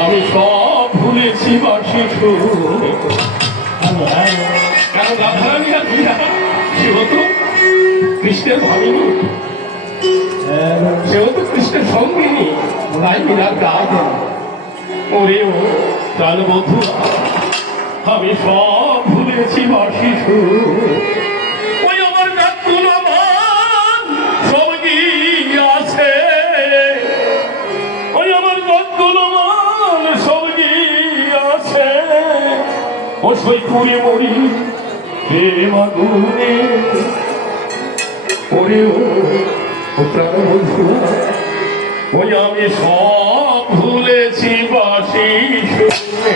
আমি সব ভুলেছি বাসি কারণ রাধারানীরা সেহেতু কৃষ্ণের ভাবিনি, সেহেতু কৃষ্ণের সঙ্গিনী, তাই বিরাট গাছ ওরে ও প্রাণ বন্ধু আমি সব ভুলেছি বাসি ওই আমার গাছগুলো সব গিয়ে আছে, ওই আমার গাছগুলো সব গিয়ে আছে, ও সই পুরে মরি প্রেম আগুনে ওরে ও প্রাণ বন্ধু ওই আমি সব ভুলেছি বাসি শুনে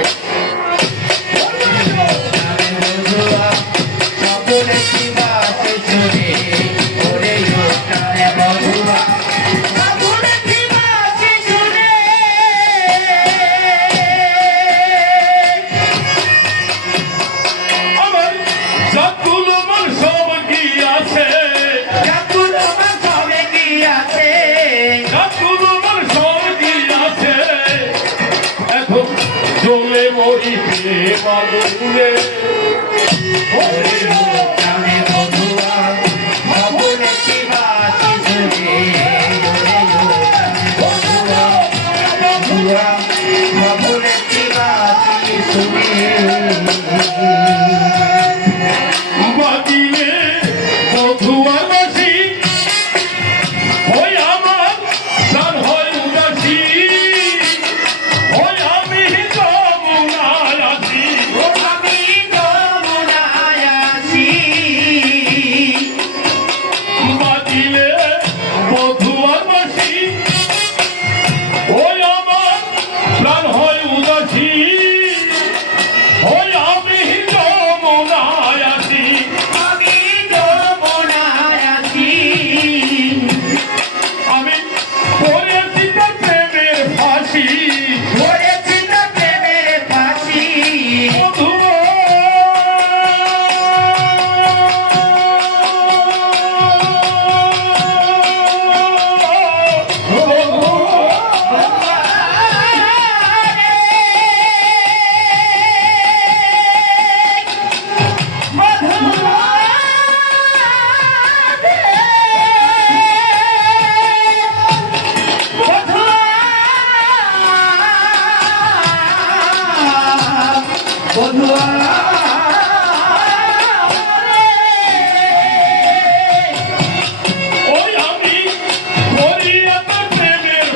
চলে মরি বাবুলে বাজিলে বধুয়া বাসি ওই আমার প্রাণ হয় উদাসী ওই আমি যমুনায় আছি বাজিলে বধুয়া বাসি ওই আমার প্রাণ হয় উদাসী ওই আমি যমুনায় আছি আমি পড়েছি তো প্রেমের ফাঁসি ওই আমি পড়িয়া তো প্রেমের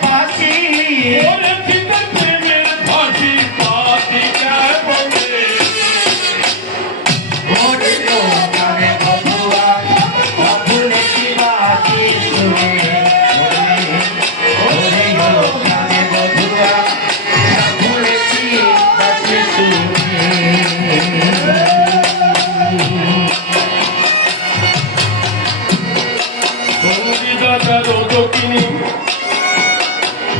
ফাঁসি পড়েছি তো প্রেমের ফাঁসি ফাঁসি কেমনে রজকিনী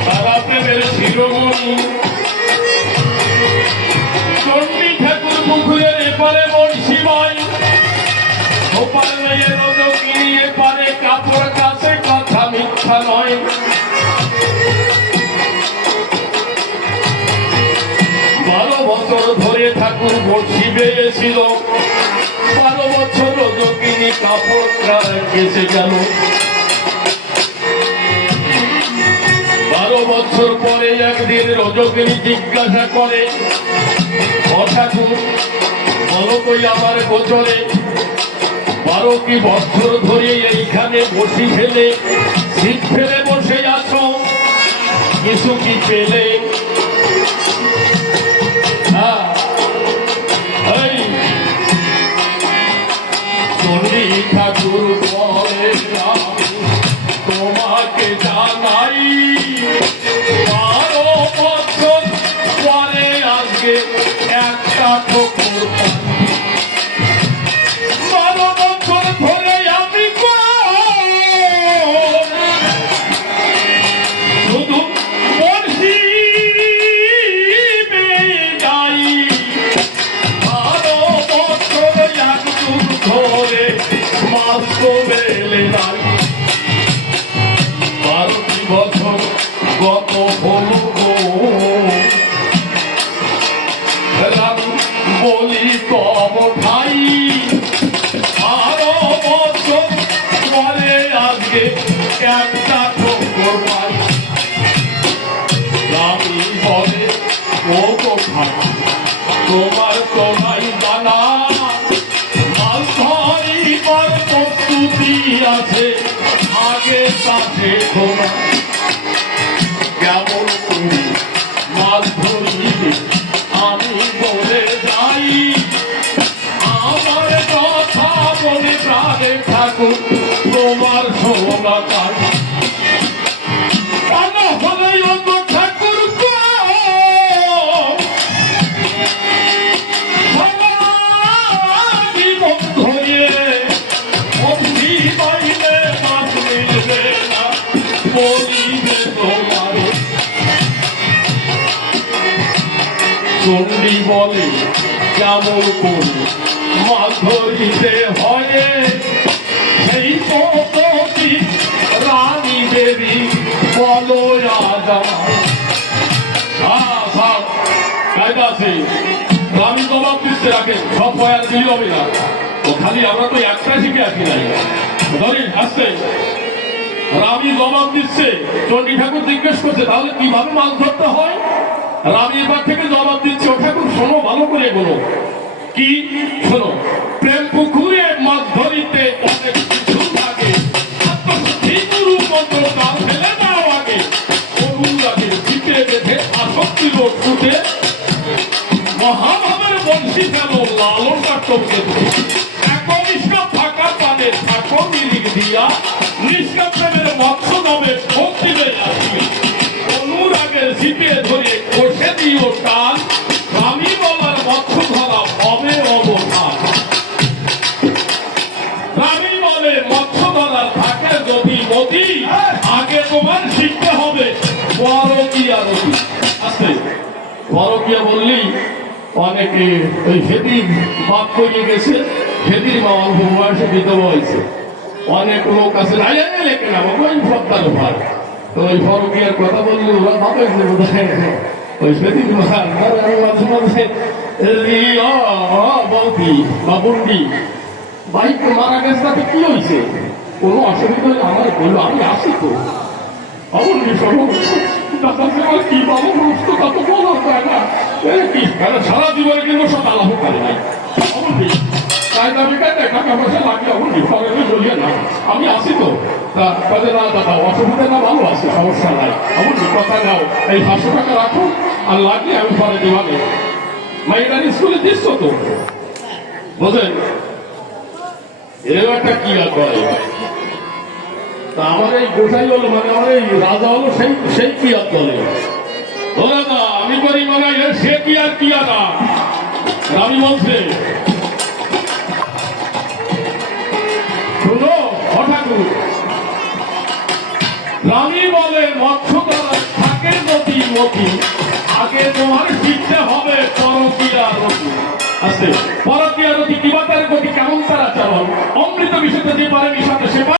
তারা প্রেমের শিরোমণি চণ্ডী ঠাকুর পুকুরের এপারে বর্ষিময় ওপার মেয়ে রজকিনী এপারে কাপড় কাছে কথা মিথ্যা নয় 12 বছর ধরে ঠাকুর বর্ষি বেয়েছিল 12 বছর রজকিনী কাপড় কেসে গেল 12 বছর পরে একদিন রজকিনী জিজ্ঞাসা করে ঠাকুর বলো তো আমার গোচরে 12 কি বছর ধরে এইখানে বসি ফেলে শীত ফেলে বসে আছো কিছু কি পেলে চণ্ডী ঠাকুর বলে তোমাকে জানাই 12 বছর পরে আজকে একটা ঠোকর 12 বছর ধরে আমি শুধু বলছি যাই 12 বছর একটু ধরে মাস তো বেলে নাই 12 বছর থাকি তোমার তোমায় জানা মাল ধরিবার প্রস্তুতি আছে আগে তাতে তোমার কেমন তুমি মাছ ধরিবে আমি বলে যাই আমার কথা বলে প্রাণে ঠাকুর তোমার সোনা কাজ কেন হলে অত ঠাকুর জীবন ধরিয়ে অবধি পাইলে মাছ মিলবে না বলিবে তোমার চণ্ডী বলে কেমন করে মাছ ধরিতে হয় সেই পদ্ধতি রানী দেবী বলো আজ আমার কায়দা আছে রানী জবাব দিচ্ছে রাখেন সব পয়ার দিলি হবে না ও খালি আমরা তো একটা শিখে আসি নাই ধরেন আসছে রানী জবাব দিচ্ছে চণ্ডী ঠাকুর জিজ্ঞেস করছে তাহলে কিভাবে মাছ ধরতে হয় রানী এবার থেকে জবাব দিচ্ছে ও ঠাকুর শোনো ভালো করে বলো কি শোনো প্রেম পুকুরে মাছ ধরিতে অনেক কিছু থাকে আত্মশুদ্ধি গুরু মন্ত্র তার ফেলে দাও আগে অনুরাগে চিপে বেঁধে আসক্তি রোগ ফুটে মহাভাবের বংশী ফেল লালন কাট্যকে একনিষ্ঠ থাকা পানে থাকো মিলিক দিয়া নিষ্কা প্রেমের মৎস্য নামে ভোগ দিবে আসবে অনুরাগের চিপে ধরে কষে দিও টান আমি বলার মৎস্য ধরা হবে অবধান রানী বলে মৎস্য ধরার থাকে যদি নদী আগে তোমার শিখতে হবে পরকিয়া নদী আসতে পরকিয়া বললেই অনেকে ওই সেদিন বাদ করে গেছে সেদিন মা অল্প বয়সে বিধবা হয়েছে অনেক লোক আছে লেখে না ওই সপ্তাহ ভার তো ওই পরকিয়ার কথা বললে ওরা ভাবাইছে বোধ হয় ওই সেদিন মাঝে মাঝে বলতি বা বন্ডি বাইক মারা গেছে তাতে কি হয়েছে কোনো অসুবিধা হলে আমার বললো আমি আসি তো অবন্ডি সরব কি পাবো সমস্ত কত বলো না কি সারা জীবনে কিন্তু সব আলাপ করে নাই অবন্ডি তাই দাবি কাটে টাকা পয়সা লাগে অবন্ডি পরে বলিয়ে না আমি আসি তো তা কাজে না দাদা অসুবিধা না ভালো আছে সমস্যা নাই অবন্ডি কথা নাও এই 500 টাকা রাখো আর লাগিয়ে আমি পরে দেওয়ালে মাইদান স্কুলে দিচ্ছ তো বোঝেন এরকম একটা কি করে তা আমার এই গোসাই হলো মানে আমার এই রাজা হলো সেই কি আর বলে ও দাদা আমি করি মানে সে কি আর কি না রানী বলছে শুনো ঠাকুর রানী বলে মৎস্য থাকে নদী নদী